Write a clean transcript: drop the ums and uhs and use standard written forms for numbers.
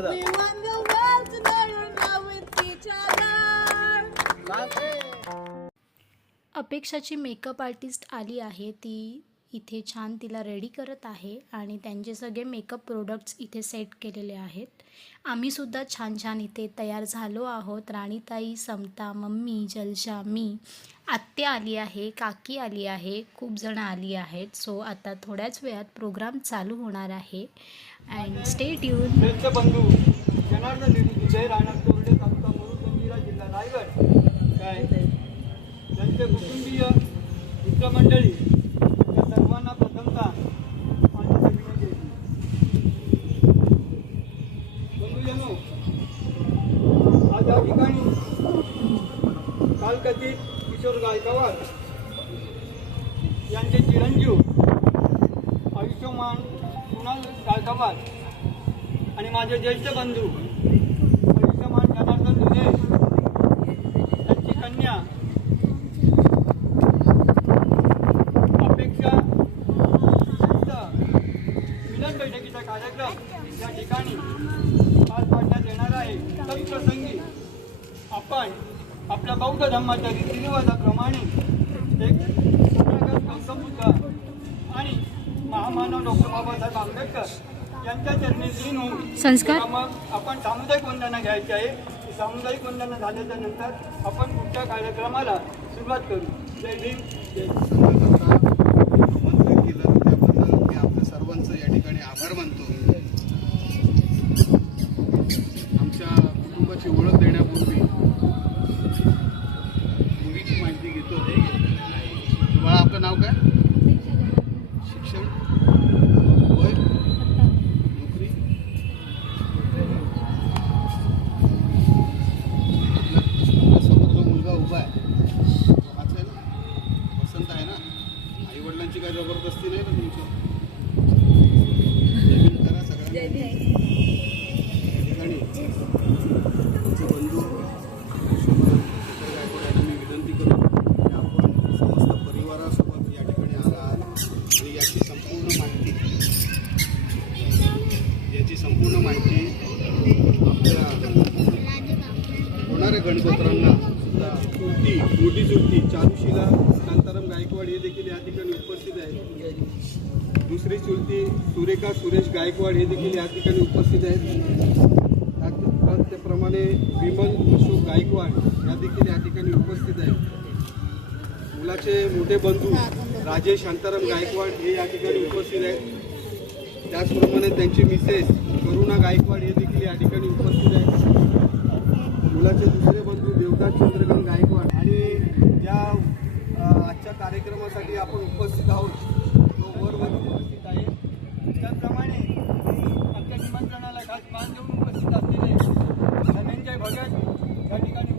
दादा. We want the world to know you're now with each other. अपेक्षाची makeup artist आली आहे. ती इथे छान तिला रेडी करत आहे आणि त्यांचे सगळे मेकअप प्रोडक्ट्स इथे सेट केलेले आहेत. आम्हीसुद्धा छान छान इथे तयार झालो आहोत. राणीताई, समता, मम्मी, जलशा, मी, आत्या आली आहे, काकी आली आहे, खूप जण आली आहेत. सो आता थोड्याच वेळात प्रोग्राम चालू होणार आहे अँड स्टे ट्यून. त्यांचे बंधू जनार्दन विजय राणा तोरडे, तालुका मुरुड जंजिरा, जिल्हा रायगड. काय त्यांचे कुटुंबीय मित्रमंडळी या सर्वांना प्रथमतः माझ्या सविनय देवी. बंधूजनो, आज या ठिकाणी कालकथित किशोर गायकवाड यांचे चिरंजीव आयुष्यमान कुणाल गायकवाड आणि माझे ज्येष्ठ बंधू आयुष्यमान जनार्दन दुधे यांची कन्या अपेक्षा यांचा मिलन बैठकीचा कार्यक्रम या ठिकाणी पार पाडण्यात येणार आहे. तत्प्रसंगी आपण आपल्या बौद्ध धर्माच्या रीतिरिवाजाप्रमाणे एक गौतम आणि महामानव डॉक्टर बाबासाहेब आंबेडकर यांच्या चरणी लीन होऊन संस्कार मग आपण सामुदायिक वंदना घ्यायची आहे. सामुदायिक वंदना झाल्याच्या नंतर आपण पुढच्या कार्यक्रमाला सुरुवात करू. जय भीम, जय आमंत्रित केलं त्याबद्दल मी आपल्या सर्वांचं या ठिकाणी आभार मानतो. आमच्या कुटुंबाची ओळख देण्यापूर्वी मुलीची माहिती घेतो. बाळा, आपलं नाव काय? शिक्षण, वय, नोकरी? आपल्यासमोर जो मुलगा उभा आहे तो हाच आहे ना? पसंत आहे ना? आईवडिलांची काही जबरदस्ती नाही ना तुमची? जय भीम करा सगळ्यांना. या ठिकाणी तुमचे बंधू शेखर गायकवाड यांना मी विनंती करतो की आपण समस्त परिवारासोबत या ठिकाणी आला आणि याची संपूर्ण माहिती आपल्या होणाऱ्या गणगोत्रांना सुद्धा मोठी चुलती चारुशिला शांताराम गायकवाड हे देखील या ठिकाणी उपस्थित आहेत. दुसरी चुलती सुरेखा सुरेश गायकवाड हे देखील या ठिकाणी उपस्थित आहेत. त्याप्रमाणे विमल अशोक गायकवाड या देखील या ठिकाणी उपस्थित आहेत. मुलाचे मोठे बंधू राजेश शांताराम गायकवाड हे या ठिकाणी उपस्थित आहेत. त्याचप्रमाणे त्यांची मिसेस करुणा गायकवाड हे देखील या ठिकाणी उपस्थित आहेत. मुलाचे दुसरे बंधू देवदास चंद्रकांत गायकवाड आणि ज्या आजच्या कार्यक्रमासाठी आपण उपस्थित आहोत तो वरवधू उपस्थित आहे. त्याचप्रमाणे आमच्या निमंत्रणाला खास मान देऊन उपस्थित असलेले धनंजय भगत या ठिकाणी